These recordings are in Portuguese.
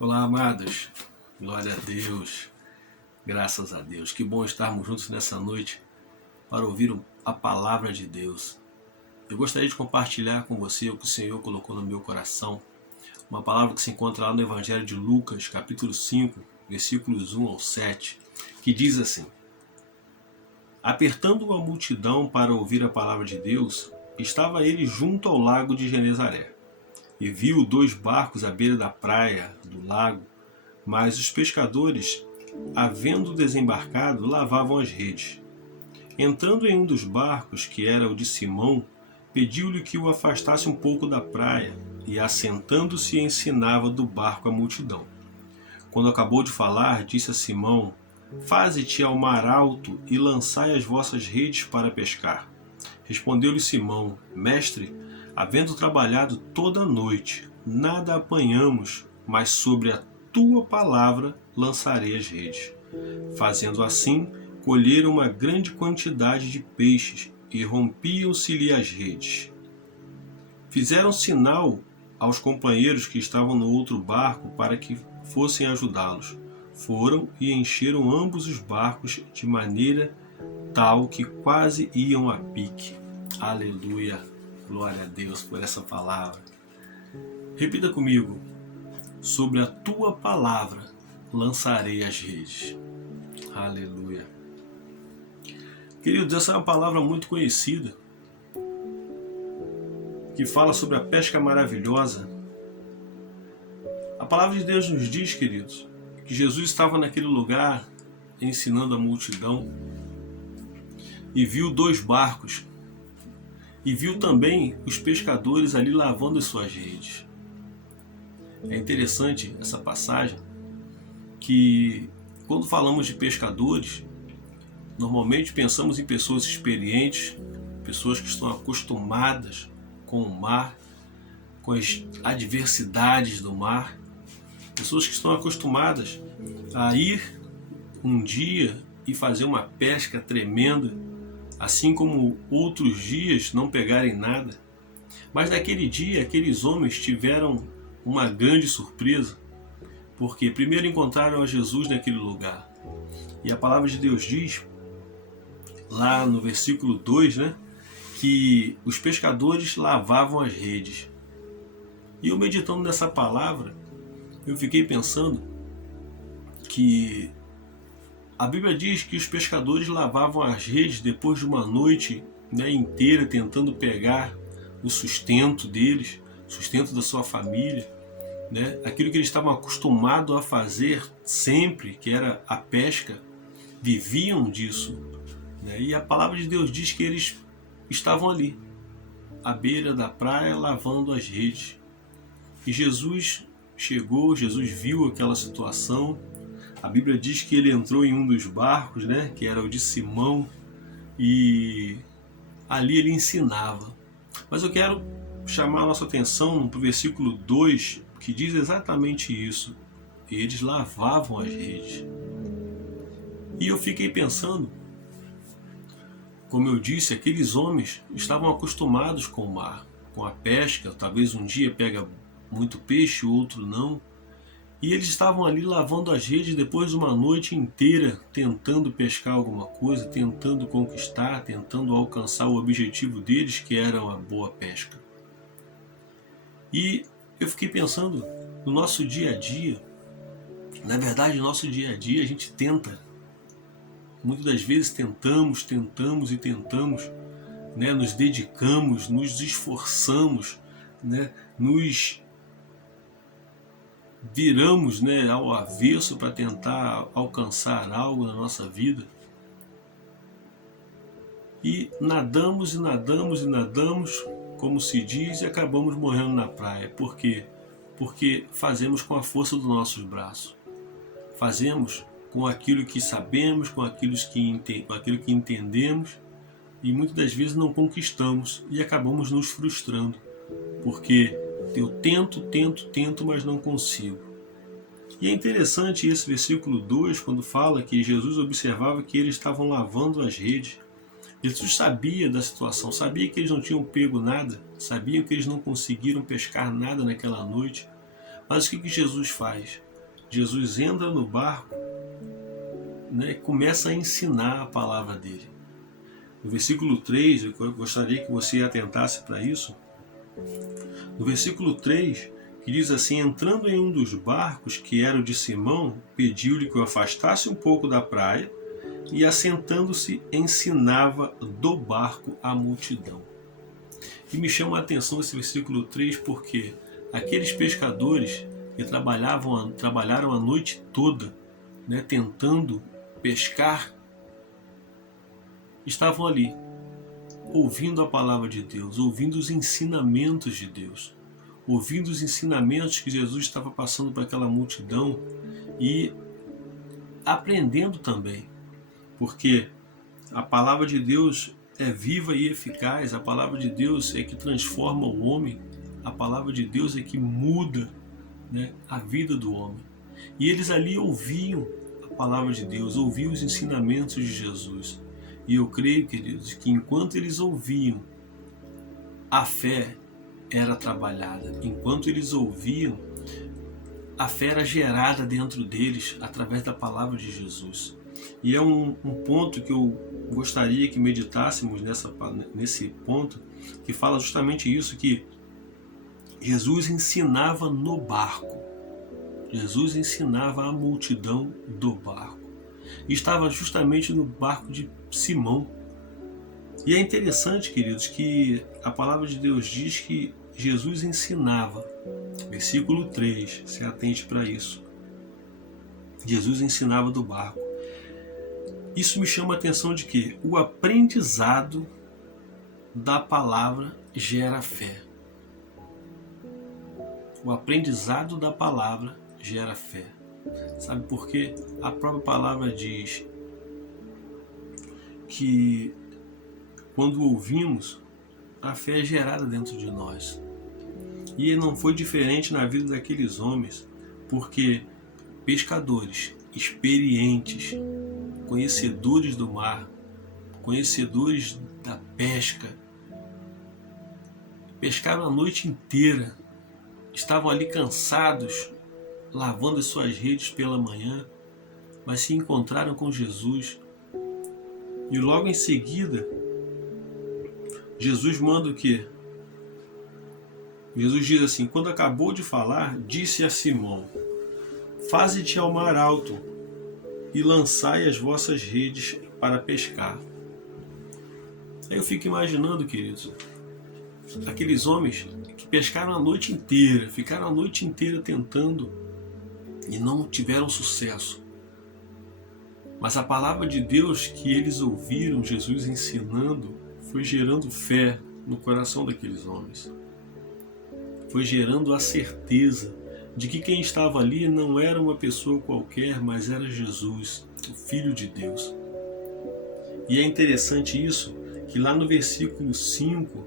Olá, amados. Glória a Deus. Graças a Deus. Que bom estarmos juntos nessa noite para ouvir a palavra de Deus. Eu gostaria de compartilhar com você o que o Senhor colocou no meu coração. Uma palavra que se encontra lá no Evangelho de Lucas, capítulo 5, versículos 1 ao 7, que diz assim: Apertando a multidão para ouvir a palavra de Deus, estava ele junto ao lago de Genezaré. E viu 2 barcos à beira da praia do lago, mas os pescadores, havendo desembarcado, lavavam as redes. Entrando em um dos barcos, que era o de Simão, pediu-lhe que o afastasse um pouco da praia, e assentando-se ensinava do barco a multidão. Quando acabou de falar, disse a Simão: Faze-te ao mar alto e lançai as vossas redes para pescar. Respondeu-lhe Simão: Mestre, havendo trabalhado toda a noite, nada apanhamos, mas sobre a tua palavra lançarei as redes. Fazendo assim, colheram uma grande quantidade de peixes e rompiam-se-lhe as redes. Fizeram sinal aos companheiros que estavam no outro barco para que fossem ajudá-los. Foram e encheram ambos os barcos de maneira tal que quase iam a pique. Aleluia! Glória a Deus por essa palavra. Repita comigo: sobre a tua palavra lançarei as redes. Aleluia. Queridos, essa é uma palavra muito conhecida, que fala sobre a pesca maravilhosa. A palavra de Deus nos diz, queridos, que Jesus estava naquele lugar ensinando a multidão e viu 2 barcos. E viu também os pescadores ali lavando as suas redes. É interessante essa passagem, que quando falamos de pescadores, normalmente pensamos em pessoas experientes, pessoas que estão acostumadas com o mar, com as adversidades do mar, pessoas que estão acostumadas a ir um dia e fazer uma pesca tremenda, assim como outros dias não pegarem nada. Mas naquele dia, aqueles homens tiveram uma grande surpresa, porque primeiro encontraram a Jesus naquele lugar. E a palavra de Deus diz, lá no versículo 2, que os pescadores lavavam as redes. E eu meditando nessa palavra, eu fiquei pensando que a Bíblia diz que os pescadores lavavam as redes depois de uma noite inteira tentando pegar o sustento deles, o sustento da sua família, aquilo que eles estavam acostumados a fazer sempre, que era a pesca, viviam disso. E a palavra de Deus diz que eles estavam ali, à beira da praia, lavando as redes. E Jesus chegou, Jesus viu aquela situação. A Bíblia diz que ele entrou em um dos barcos, que era o de Simão, e ali ele ensinava. Mas eu quero chamar a nossa atenção para o versículo 2, que diz exatamente isso. Eles lavavam as redes. E eu fiquei pensando, como eu disse, aqueles homens estavam acostumados com o mar, com a pesca. Talvez um dia pega muito peixe, outro não. E eles estavam ali lavando as redes depois de uma noite inteira tentando pescar alguma coisa, tentando conquistar, tentando alcançar o objetivo deles, que era uma boa pesca. E eu fiquei pensando no nosso dia a dia. Na verdade, no nosso dia a dia a gente tenta. Muitas das vezes tentamos, nos dedicamos, nos esforçamos, nos viramos ao avesso para tentar alcançar algo na nossa vida. E nadamos, como se diz, e acabamos morrendo na praia. Por quê? Porque fazemos com a força dos nossos braços. Fazemos com aquilo que sabemos, com aquilo que entendemos, e muitas das vezes não conquistamos e acabamos nos frustrando. Porque eu tento, mas não consigo. E é interessante esse versículo 2, quando fala que Jesus observava que eles estavam lavando as redes. Jesus sabia da situação, sabia que eles não tinham pego nada, sabia que eles não conseguiram pescar nada naquela noite. Mas o que Jesus faz? Jesus entra no barco, né, e começa a ensinar a palavra dele. No versículo 3, eu gostaria que você atentasse para isso. No versículo 3, que diz assim: entrando em um dos barcos, que era o de Simão, pediu-lhe que o afastasse um pouco da praia, e assentando-se ensinava do barco a multidão. E me chama a atenção esse versículo 3 porque aqueles pescadores que trabalharam a noite toda, né, tentando pescar, estavam ali, ouvindo a palavra de Deus, ouvindo os ensinamentos de Deus, ouvindo os ensinamentos que Jesus estava passando para aquela multidão e aprendendo também, porque a palavra de Deus é viva e eficaz, a palavra de Deus é que transforma o homem, a palavra de Deus é que muda, né, a vida do homem. E eles ali ouviam a palavra de Deus, ouviam os ensinamentos de Jesus. E eu creio, queridos, que enquanto eles ouviam, a fé era trabalhada. Enquanto eles ouviam, a fé era gerada dentro deles através da palavra de Jesus. E é um ponto que eu gostaria que meditássemos nesse ponto, que fala justamente isso, que Jesus ensinava no barco. Jesus ensinava a multidão do barco. E estava justamente no barco de Simão. E é interessante, queridos, que a palavra de Deus diz que Jesus ensinava. Versículo 3, se atente para isso. Jesus ensinava do barco. Isso me chama a atenção de que o aprendizado da palavra gera fé. O aprendizado da palavra gera fé. Sabe por quê? A própria palavra diz que quando ouvimos, a fé é gerada dentro de nós. E não foi diferente na vida daqueles homens, porque pescadores experientes, conhecedores do mar, conhecedores da pesca, pescaram a noite inteira, estavam ali cansados, lavando as suas redes pela manhã, mas se encontraram com Jesus. E logo em seguida, Jesus manda o quê? Jesus diz assim: quando acabou de falar, disse a Simão: faze-te ao mar alto e lançai as vossas redes para pescar. Aí eu fico imaginando, queridos, aqueles homens que pescaram a noite inteira, ficaram a noite inteira tentando e não tiveram sucesso. Mas a palavra de Deus que eles ouviram Jesus ensinando foi gerando fé no coração daqueles homens. Foi gerando a certeza de que quem estava ali não era uma pessoa qualquer, mas era Jesus, o Filho de Deus. E é interessante isso, que lá no versículo 5,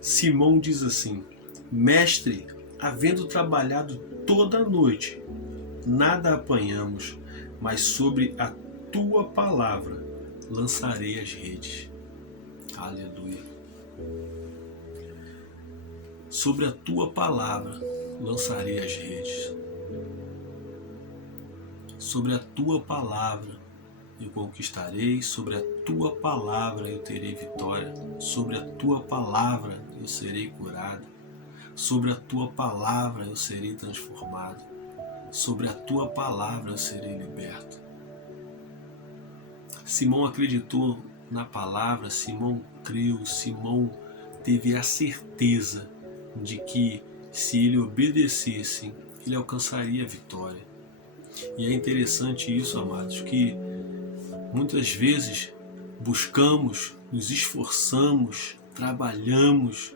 Simão diz assim: mestre, havendo trabalhado toda a noite, nada apanhamos, mas sobre a tua palavra lançarei as redes. Aleluia. Sobre a tua palavra lançarei as redes. Sobre a tua palavra eu conquistarei, sobre a tua palavra eu terei vitória, sobre a tua palavra eu serei curado, sobre a tua palavra eu serei transformado, sobre a tua palavra eu serei liberto. Simão acreditou na palavra, Simão creu, Simão teve a certeza de que se ele obedecesse, ele alcançaria a vitória. E é interessante isso, amados, que muitas vezes buscamos, nos esforçamos, trabalhamos,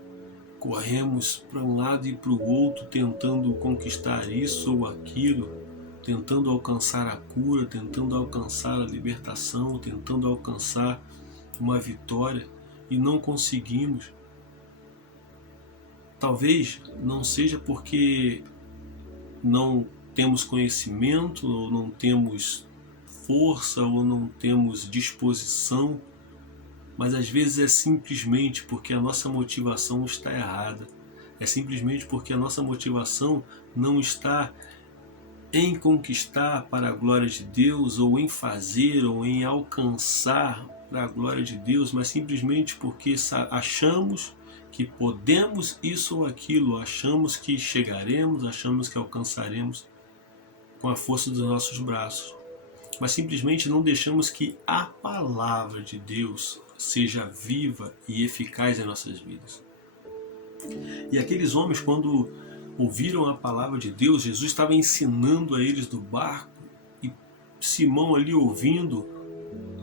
corremos para um lado e para o outro tentando conquistar isso ou aquilo, tentando alcançar a cura, tentando alcançar a libertação, tentando alcançar uma vitória e não conseguimos. Talvez não seja porque não temos conhecimento, ou não temos força, ou não temos disposição, mas às vezes é simplesmente porque a nossa motivação está errada. É simplesmente porque a nossa motivação não está em conquistar para a glória de Deus, ou em fazer, ou em alcançar para a glória de Deus, mas simplesmente porque achamos que podemos isso ou aquilo, achamos que chegaremos, achamos que alcançaremos com a força dos nossos braços, mas simplesmente não deixamos que a palavra de Deus seja viva e eficaz em nossas vidas. E aqueles homens, quando ouviram a palavra de Deus, Jesus estava ensinando a eles do barco, e Simão ali ouvindo,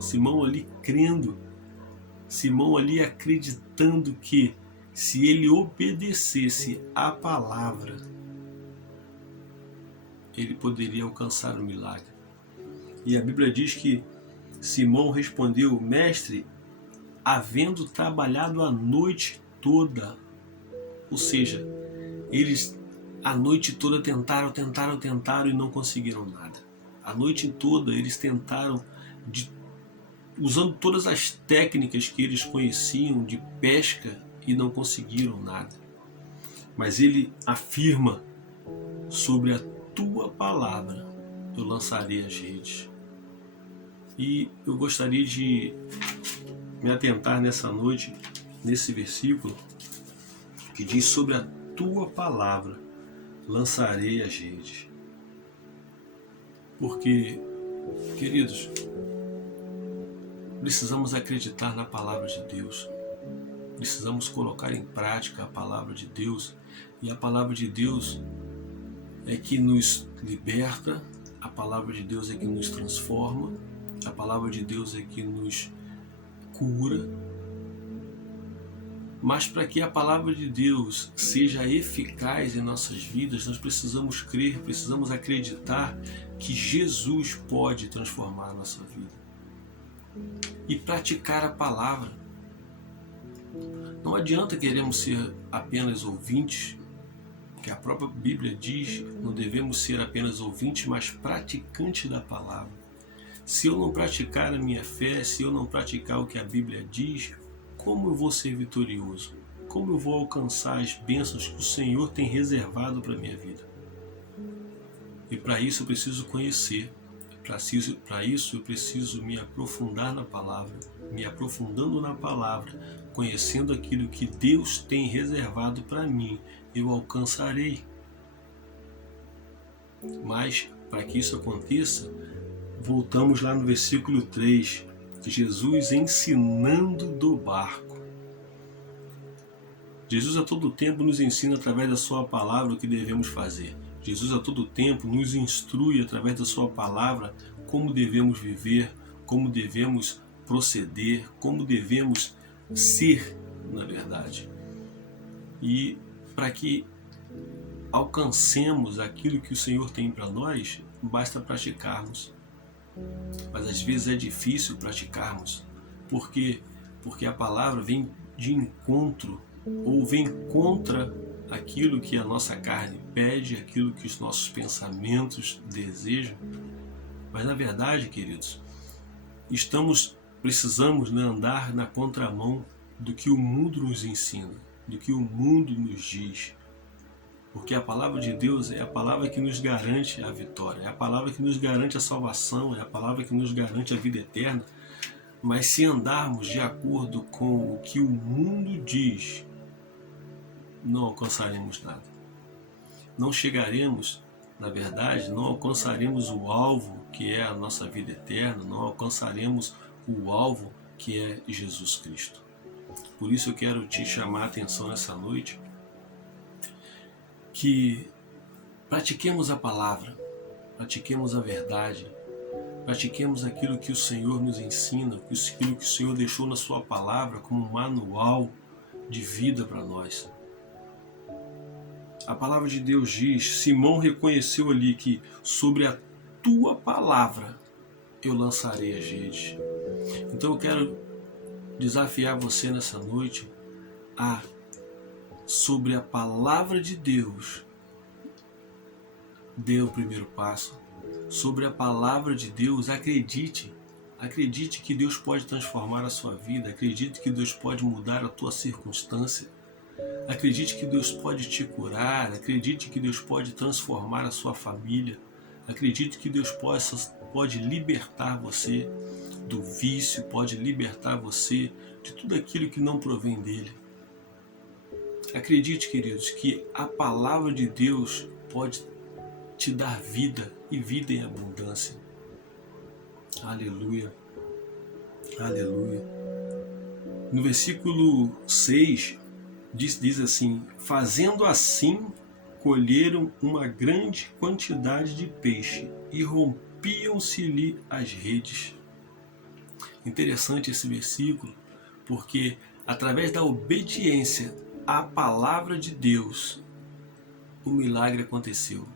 Simão ali crendo, Simão ali acreditando que se ele obedecesse à palavra, ele poderia alcançar o milagre. E a Bíblia diz que Simão respondeu: Mestre, havendo trabalhado a noite toda. Ou seja, eles a noite toda tentaram e não conseguiram nada. A noite toda eles tentaram, usando todas as técnicas que eles conheciam de pesca, e não conseguiram nada. Mas ele afirma: sobre a tua palavra eu lançarei as redes. E eu gostaria de me atentar nessa noite, nesse versículo, que diz: sobre a tua palavra lançarei as redes. Porque, queridos, precisamos acreditar na palavra de Deus. Precisamos colocar em prática a palavra de Deus. E a palavra de Deus é que nos liberta, a palavra de Deus é que nos transforma, a palavra de Deus é que nos cura. Mas para que a palavra de Deus seja eficaz em nossas vidas, nós precisamos crer, precisamos acreditar que Jesus pode transformar a nossa vida. E praticar a palavra. Não adianta queremos ser apenas ouvintes, que a própria Bíblia diz, não devemos ser apenas ouvintes, mas praticantes da palavra. Se eu não praticar a minha fé, se eu não praticar o que a Bíblia diz, como eu vou ser vitorioso? Como eu vou alcançar as bênçãos que o Senhor tem reservado para a minha vida? E para isso eu preciso conhecer. Para isso eu preciso me aprofundar na palavra. Me aprofundando na palavra, conhecendo aquilo que Deus tem reservado para mim, eu alcançarei. Mas para que isso aconteça, voltamos lá no versículo 3, Jesus ensinando do barco. Jesus a todo tempo nos ensina através da sua palavra o que devemos fazer. Jesus a todo tempo nos instrui através da sua palavra como devemos viver, como devemos proceder, como devemos ser, na verdade. E para que alcancemos aquilo que o Senhor tem para nós, basta praticarmos. Mas às vezes é difícil praticarmos. Por quê? Porque a palavra vem de encontro, ou vem contra aquilo que a nossa carne pede, aquilo que os nossos pensamentos desejam. Mas na verdade, queridos, precisamos andar na contramão do que o mundo nos ensina, do que o mundo nos diz. Porque a palavra de Deus é a palavra que nos garante a vitória, é a palavra que nos garante a salvação, é a palavra que nos garante a vida eterna. Mas se andarmos de acordo com o que o mundo diz, não alcançaremos nada. Não chegaremos, na verdade, não alcançaremos o alvo que é a nossa vida eterna, não alcançaremos o alvo que é Jesus Cristo. Por isso eu quero te chamar a atenção nessa noite, que pratiquemos a palavra, pratiquemos a verdade, pratiquemos aquilo que o Senhor nos ensina, aquilo que o Senhor deixou na sua palavra como um manual de vida para nós. A palavra de Deus diz, Simão reconheceu ali que sobre a tua palavra eu lançarei as redes. Então eu quero desafiar você nessa noite a, sobre a palavra de Deus, dê o primeiro passo. Sobre a palavra de Deus, acredite. Acredite que Deus pode transformar a sua vida. Acredite que Deus pode mudar a tua circunstância. Acredite que Deus pode te curar. Acredite que Deus pode transformar a sua família. Acredite que Deus pode libertar você do vício, pode libertar você de tudo aquilo que não provém dele. Acredite, queridos, que a palavra de Deus pode te dar vida e vida em abundância. Aleluia, aleluia. No versículo 6 diz assim: fazendo assim, colheram uma grande quantidade de peixe e rompiam-se-lhe as redes. Interessante esse versículo, porque através da obediência à palavra de Deus, o milagre aconteceu.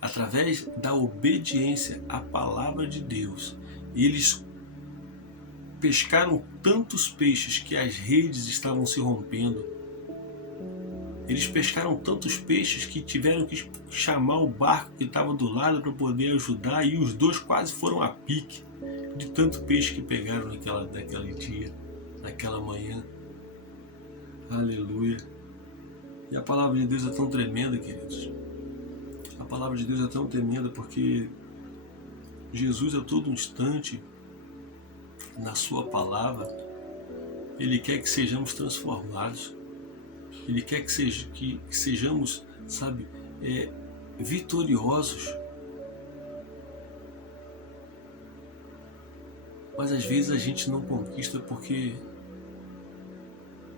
Através da obediência à palavra de Deus, eles pescaram tantos peixes que as redes estavam se rompendo. Eles pescaram tantos peixes que tiveram que chamar o barco que estava do lado para poder ajudar, e os dois quase foram a pique de tanto peixe que pegaram naquele dia, naquela manhã. Aleluia. E a palavra de Deus é tão tremenda, queridos. A palavra de Deus é tão tremenda porque Jesus, a todo instante, na sua palavra, Ele quer que sejamos transformados. Ele quer que sejamos, vitoriosos. Mas às vezes a gente não conquista porque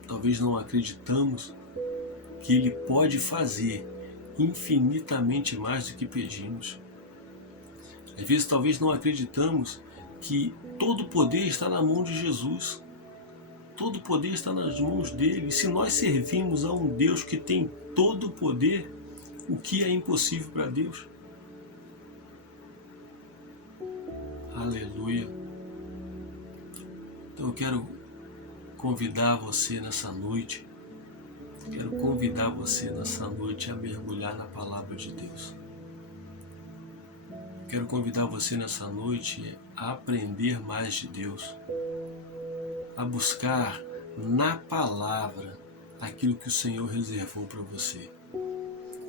talvez não acreditamos que Ele pode fazer infinitamente mais do que pedimos. Às vezes talvez não acreditamos que todo o poder está na mão de Jesus. Todo o poder está nas mãos dele. E se nós servimos a um Deus que tem todo o poder, o que é impossível para Deus? Aleluia. Então eu quero convidar você nessa noite. Quero convidar você nessa noite a mergulhar na palavra de Deus. Quero convidar você nessa noite a aprender mais de Deus, a buscar na palavra aquilo que o Senhor reservou para você,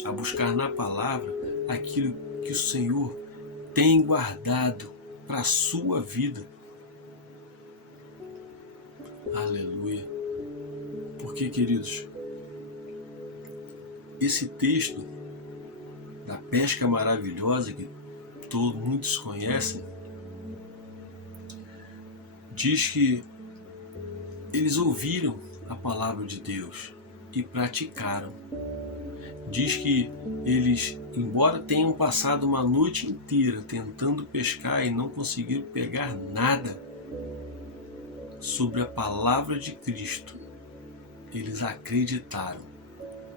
a buscar na palavra aquilo que o Senhor tem guardado para a sua vida. Aleluia. Porque, queridos, esse texto da pesca maravilhosa que muitos conhecem, diz que eles ouviram a palavra de Deus e praticaram. Diz que eles, embora tenham passado uma noite inteira tentando pescar e não conseguiram pegar nada sobre a palavra de Cristo, eles acreditaram,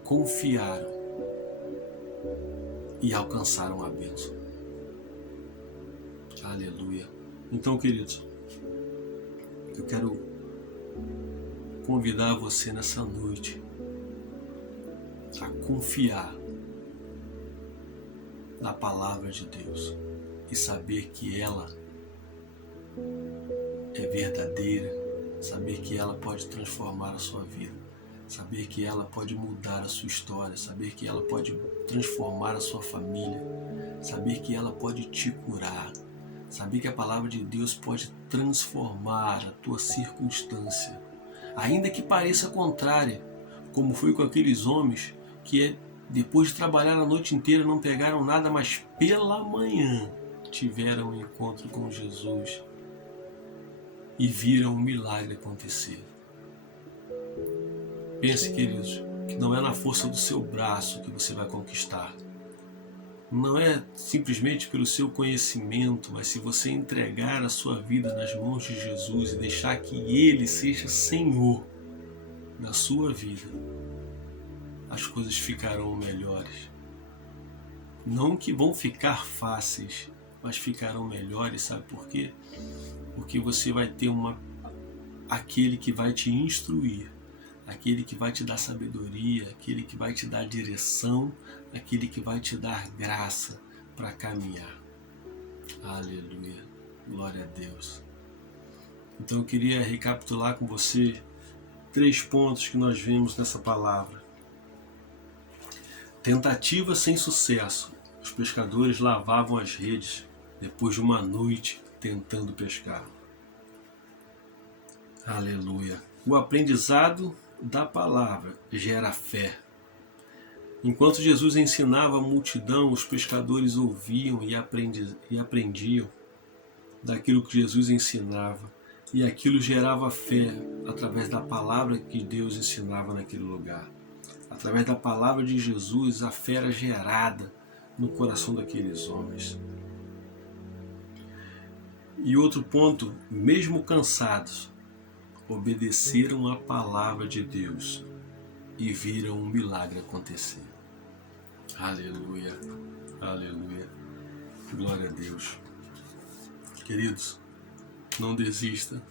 confiaram e alcançaram a bênção. Aleluia. Então, queridos, eu quero convidar você nessa noite a confiar na palavra de Deus e saber que ela é verdadeira, saber que ela pode transformar a sua vida, saber que ela pode mudar a sua história, saber que ela pode transformar a sua família, saber que ela pode te curar, saber que a palavra de Deus pode transformar a tua circunstância, ainda que pareça contrária, como foi com aqueles homens que depois de trabalhar a noite inteira não pegaram nada, mas pela manhã tiveram um encontro com Jesus e viram um milagre acontecer. Pense, queridos, que não é na força do seu braço que você vai conquistar. Não é simplesmente pelo seu conhecimento, mas se você entregar a sua vida nas mãos de Jesus e deixar que Ele seja Senhor da sua vida, as coisas ficarão melhores. Não que vão ficar fáceis, mas ficarão melhores. Sabe por quê? Porque você vai ter aquele que vai te instruir, aquele que vai te dar sabedoria, aquele que vai te dar direção, aquele que vai te dar graça para caminhar. Aleluia, glória a Deus. Então eu queria recapitular com você 3 pontos que nós vimos nessa palavra. Tentativa sem sucesso os pescadores lavavam as redes depois de uma noite tentando pescar. Aleluia. O aprendizado da palavra gera fé. Enquanto Jesus ensinava a multidão, os pescadores ouviam e aprendiam daquilo que Jesus ensinava. E aquilo gerava fé através da palavra que Deus ensinava naquele lugar. Através da palavra de Jesus, a fé era gerada no coração daqueles homens. E outro ponto, mesmo cansados, obedeceram à palavra de Deus e viram um milagre acontecer. Aleluia, aleluia, glória a Deus. Queridos, não desista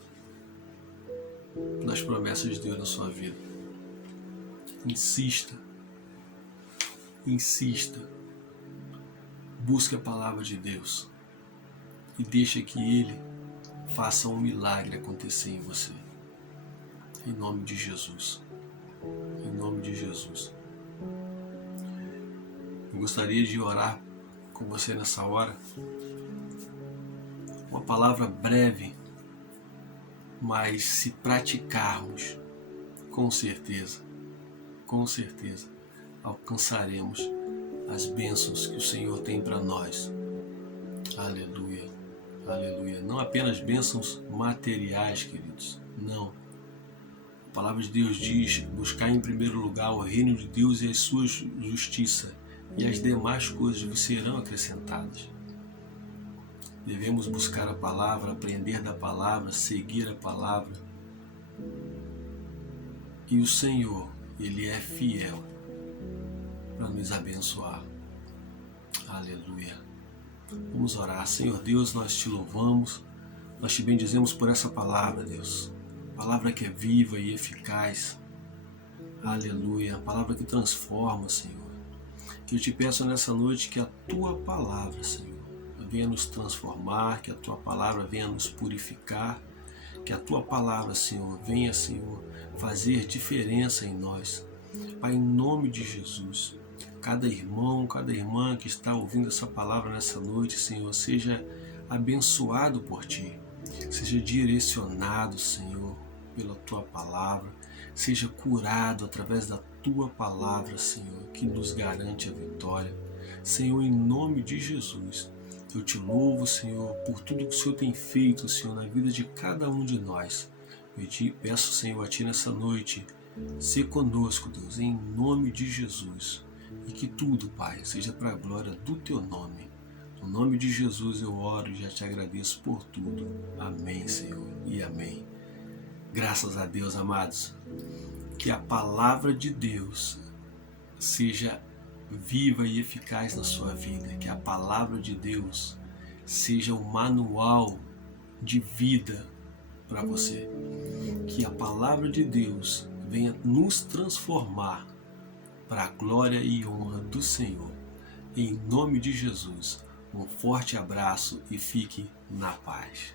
das promessas de Deus na sua vida. Insista, insista, busque a palavra de Deus e deixa que Ele faça um milagre acontecer em você. Em nome de Jesus. Em nome de Jesus. Eu gostaria de orar com você nessa hora. Uma palavra breve, mas se praticarmos, com certeza, alcançaremos as bênçãos que o Senhor tem para nós. Aleluia, aleluia. Não apenas bênçãos materiais, queridos, não. A palavra de Deus diz: buscar em primeiro lugar o reino de Deus e a sua justiça, e as demais coisas vos serão acrescentadas. Devemos buscar a palavra, aprender da palavra, seguir a palavra. E o Senhor, Ele é fiel para nos abençoar. Aleluia. Vamos orar. Senhor Deus, nós te louvamos, nós te bendizemos por essa palavra, Deus. Palavra que é viva e eficaz. Aleluia. Palavra que transforma, Senhor. Que eu te peço nessa noite que a tua palavra, Senhor, venha nos transformar, que a tua palavra venha nos purificar, que a tua palavra, Senhor, venha, Senhor, fazer diferença em nós. Pai, em nome de Jesus, cada irmão, cada irmã que está ouvindo essa palavra nessa noite, Senhor, seja abençoado por ti, seja direcionado, Senhor, pela tua palavra, seja curado através da tua palavra, Senhor, que nos garante a vitória. Senhor, em nome de Jesus, eu te louvo, Senhor, por tudo que o Senhor tem feito, Senhor, na vida de cada um de nós. Eu te peço, Senhor, a ti nessa noite, se conosco, Deus, em nome de Jesus. E que tudo, Pai, seja para a glória do teu nome. No nome de Jesus eu oro e já te agradeço por tudo. Amém, Senhor, e amém. Graças a Deus, amados. Que a palavra de Deus seja viva e eficaz na sua vida. Que a palavra de Deus seja um manual de vida para você. Que a palavra de Deus venha nos transformar para a glória e honra do Senhor. Em nome de Jesus, um forte abraço e fique na paz.